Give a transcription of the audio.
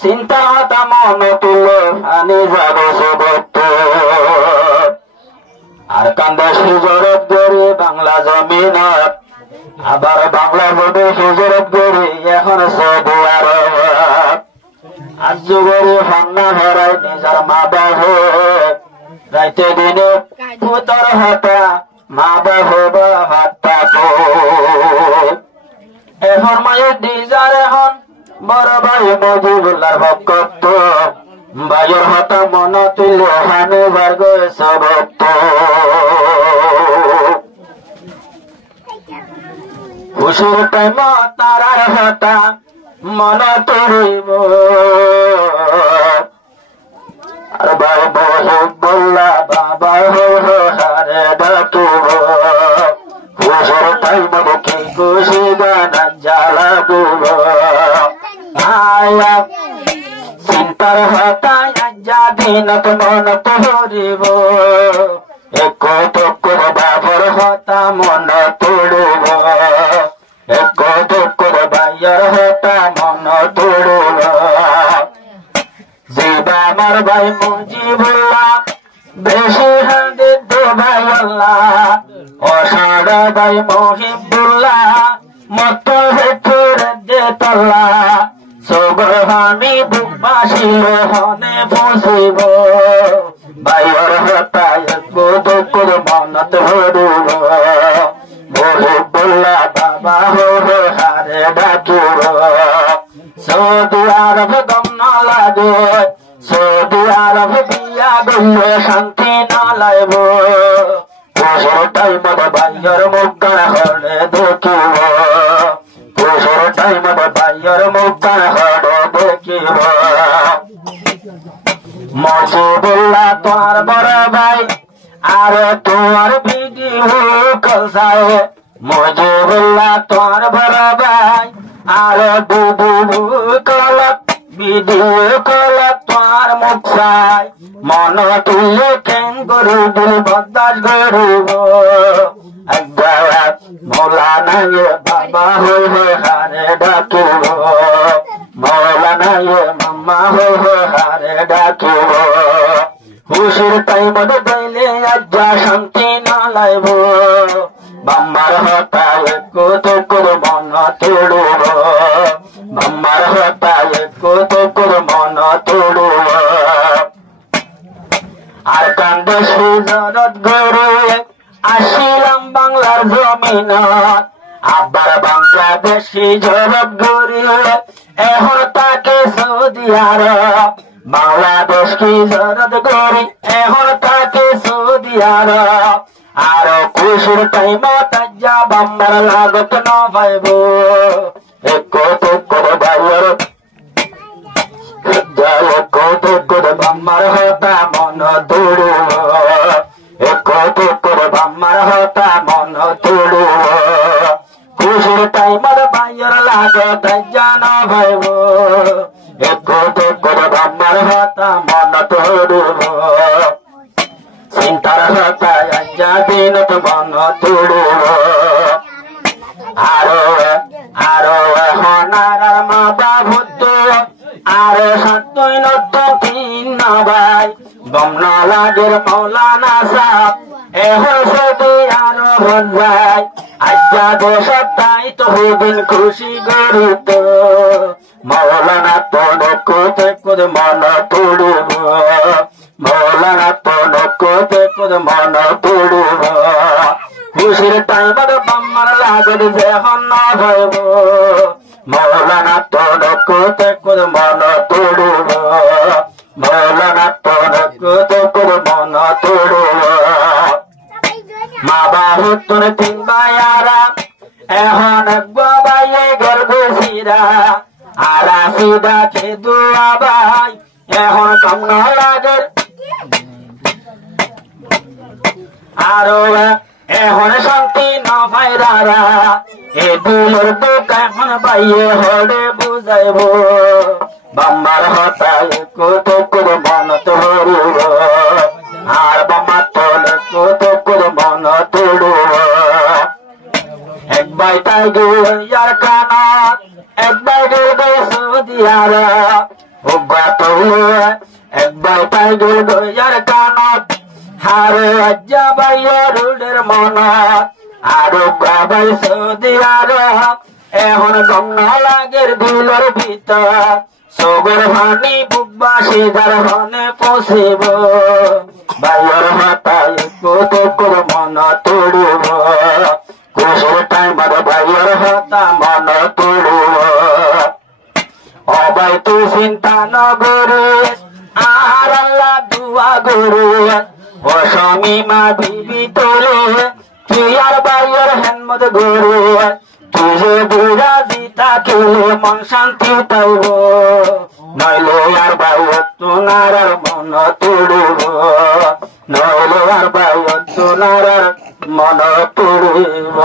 চিন্তা হতা মন তুলে আনি যাবে সবত্ব আর কান্দা সুজরত গড়ে বাংলা জমিনত আবার বাংলা জমি সুজরত গড়ে এখন সৌদি আরব আজ যুগরে ফান্না ভরাই নিজের মা বাবু রাইতে দিনে পুতর হতা মা বাবু হাতটা এখন মায়ের দিজার এখন বড় ভাই মজিবুল্লার ভক্ত ভাইয়ের হতা মন তুলে হানে বার গেছে ভক্ত খুশির টাইম তারার হতা মন তুলিব আর ভাই মজিবুল্লাহ বাবা হারে ডাকিব খুশির টাইম দেখি খুশি গান জ্বালাব আয়া চিন্তার হতায় যাদিনত মন তুলিব এক টুকুর বাবর হতা মন তুলিব এক টুকুর ভাইয়ের হতা মন তুলিব জিবা আমার ভাই মুজিবুল্লাহ বেশি হাতে দে ভাই আল্লাহ অসাড় ভাই মহিবুল্লাহ মত ভেতরে দে তল্লা সবরহানি বুকবাসিল হনে বসিব ভাইয়ের হতায় গোদকুর মনত হরিব মহিবুল্লাহ বাবা হারে ডাকিব সৌদি আরব দম না লাগে সৌদি আরব বিয়া গলে শান্তি না লাইব খুশির টাইমত ভাইয়ের মুখ হরে দেখিব খুশির টাইমত ভাইয়ের মুখ হরে দেখিব মজিবুল্লাহ তোমার বড় ভাই আর তোমার ভিডিও কল যায় মজিবুল্লাহ তোমার বড় ভাই আর ভিডিও কল তোমার মুখ চাই মন তুলে কেন গরিব বদাস গরিব মৌলানা বাবা হারে ডাকিব মৌলানা মাম্মা হারে ডাকিব খুশির টাইমত গইলে আজ্জা শান্তি না লাইব বাম্মার হতায় কতকুর মন তুলিব বাম্মার হতায় কতকুর মন তুলিব আর কান্দে সুজরত গড়ে আসিলাম বাংলার জমিনত আবার বাংলাদেশি জরত গড়ে এখন তাকে সৌদি আরব বাংলাদেশ কি জরত গড়ে এখন তাকে সৌদি আরব আরো খুশির টাইম তাজ্জা বাম্বার লাগত না পাইব এক টুকুর ভাইয়ের টুকুর বাম্মার হতা মন তুলিব এক টুকুর বাম্মার হতা মন তুলিব খুশির টাইমর ভাইয়ের লাগত জানা ভাইব এক টুকুর বাম্মার হতা মন তুলিব চিন্তার হতায় যাদিনত মন তুলিব আরো আরো হনার মা বাবু আরো সত্যই নত তিন ভাই বমনালাগের মৌলানা সাপ এখন সৌদি আরব যায় আজ্জা দেশত তাই তো হইবেন খুশি গরিত মৌলানা তোর কোতে কোদ মন তুলিব মৌলানা তোর কোতে কোদ মন তুলিব খুশির টাইমত বাম্মার লাগত যখন না হইব মৌলানা তোর কোতে কোদ মন তুলিব মৌলানা তোর কোতে কোদ মন তুলিব মা বাবু তোর তিন ভাইয়ারা এখন বাবাইয়ে গর্বে সিরা আরা সিদা খেদু আবাই এখন কমন লাগে আরো এখন শান্তি না পাইরারা এ দুলোর বুক এখন বাইয়ে হরে বুঝাইব বাম্বার হতায় কত করে মন তুলিব আর বাম্মা তোলে কত করে মন তুলিব একবার তাই গিয়ার কানাত একবার গেলে সৌদি আরব উগাত একবার পাইগল গয়ার কানত হারে আজ্জা বাইয়া রুডের মনত আর বাবাই সৌদি আরব এখন গঙ্গা লাগের দিলর ভিতর সগর ভানি বুকবাসী যার হনে পৌঁছিব বাইয়ের হাতায় কতকর মন তুড়িব খুশির টাইমার বাইয়ের হাতা মন তুড়িব অবাই তুই চিন্তা নগরিস আর আল্লাহ দুয়া গরিস ও সমীমা বিবি তোলে তুই আর বাইয়ের হেনমত গরিস তুই যে বিরাজি থাকিলে মন শান্তি পাইব নইলে আর বাইয়ের তোনার মন তুড়িব নইলে আর বাইয়ের তোনার মন তুড়িব